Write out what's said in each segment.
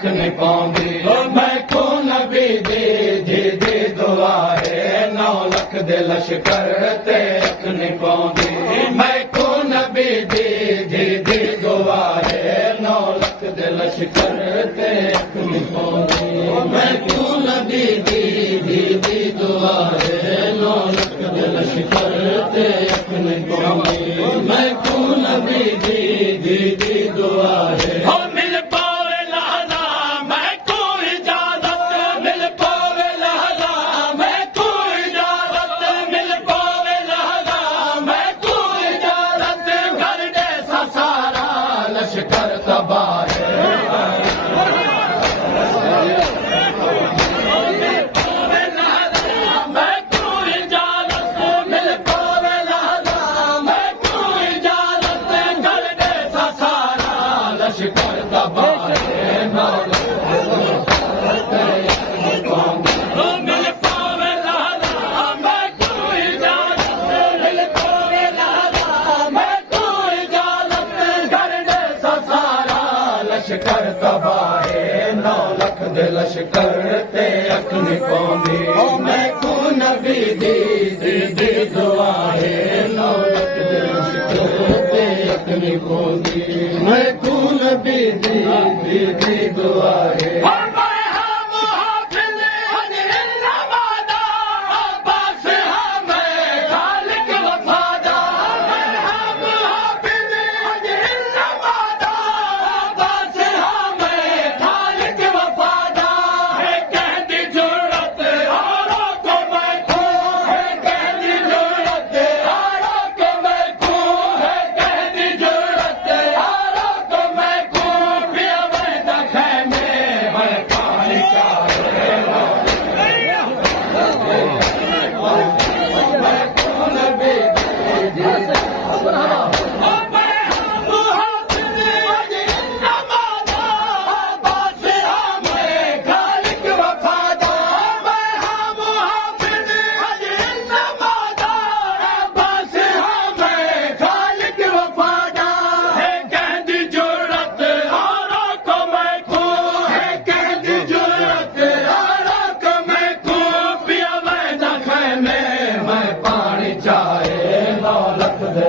नहीं पाऊंगी मैं को नबी दी दुआ है 9 लख दे लश्कर ते अख नहीं पाऊंगी मैं को नबी दी दुआ है 9 लख दे लश्कर ते अख नहीं पाऊंगी मैं को नबी दी दुआ है 9 लख दे लश्कर ते अख नहीं पाऊंगी मैं को नबी दी दुआ है लश्कर तबाह मैं तू इजाजत मिल पावे लहदा मैं तू इजाजत कर दे सारा लश्कर तबाह मिल पावे लहदा मैं तू इजाजत मिल पावे लहदा मैं तू इजाजत कर दे सारा लश्कर तबाह 9 लख दे लश्कर ते अख नहीं पाऊंदी मैं को नबी दी दुआ है 9 लख दे लश्कर ते अख नहीं पाऊंदी मैं को नबी दी दुआ है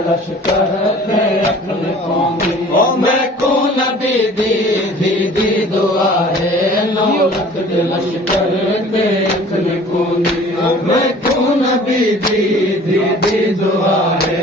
लश्कर ते अख नहीं पाऊंगी मैं को नबी दी दुआ है 9 लख दे लश्कर ते अख नहीं पाऊंगी मैं को नबी दी दुआ है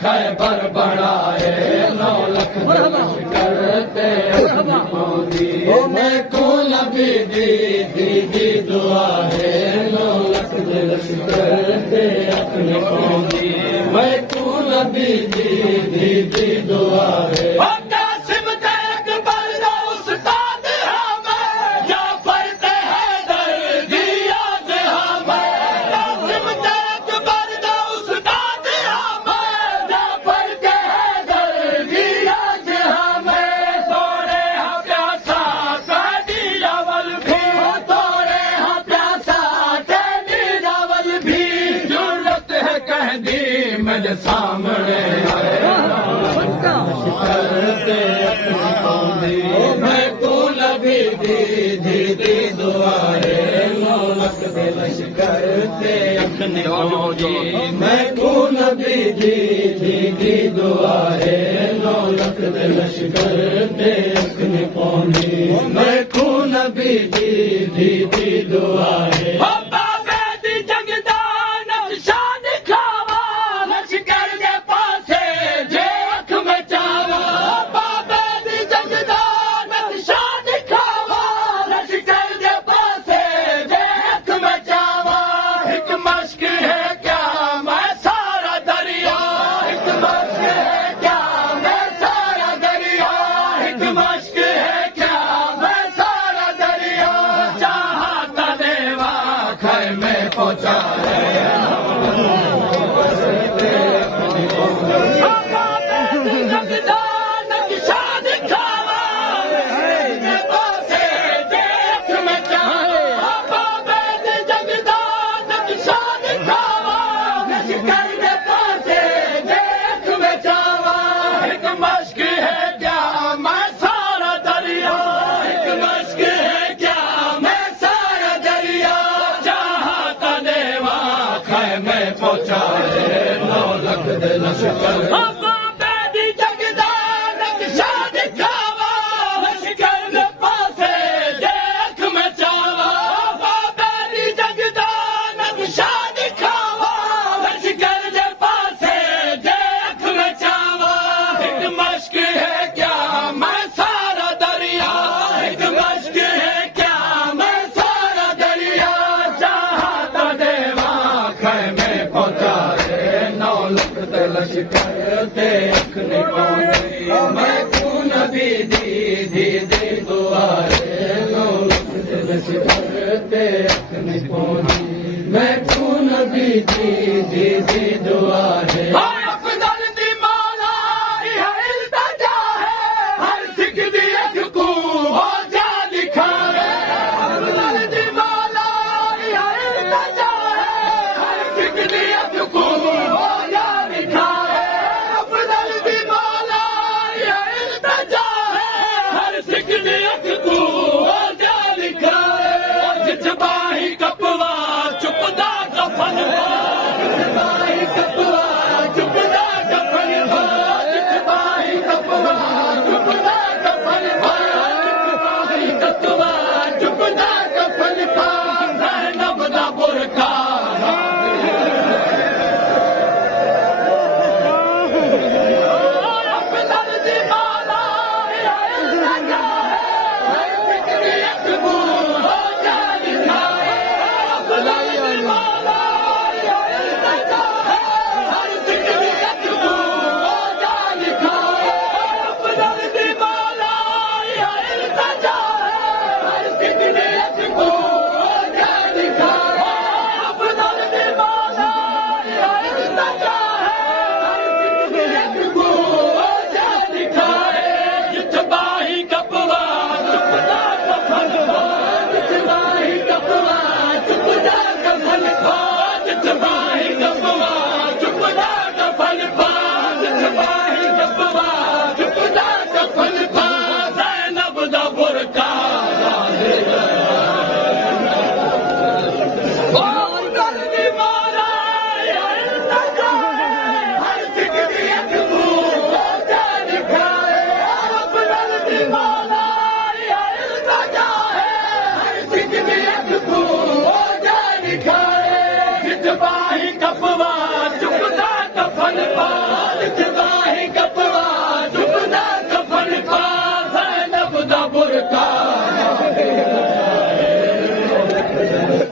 खैबर बढ़ाए 9 लख लश्कर ते अख नहीं पाऊंगी मैं को नबी दी दुआ है 9 लख दे लश्कर ते अख नहीं पाऊंगी मैं को नबी दी दुआ है मेरे सामने आए मैं को नबी दी दुआ है 9 लख दे लश्कर ते अख नहीं पौंदी मैं को नबी दी दुआ है 9 लख दे लश्कर ते अख नहीं पौंदी मैं को नबी दी दुआ है करते अख नहीं पौंदी मैं को नबी दी दुआ है 9 लख दे लश्कर ते अख नहीं पौंदी मैं को नबी दी दुआ है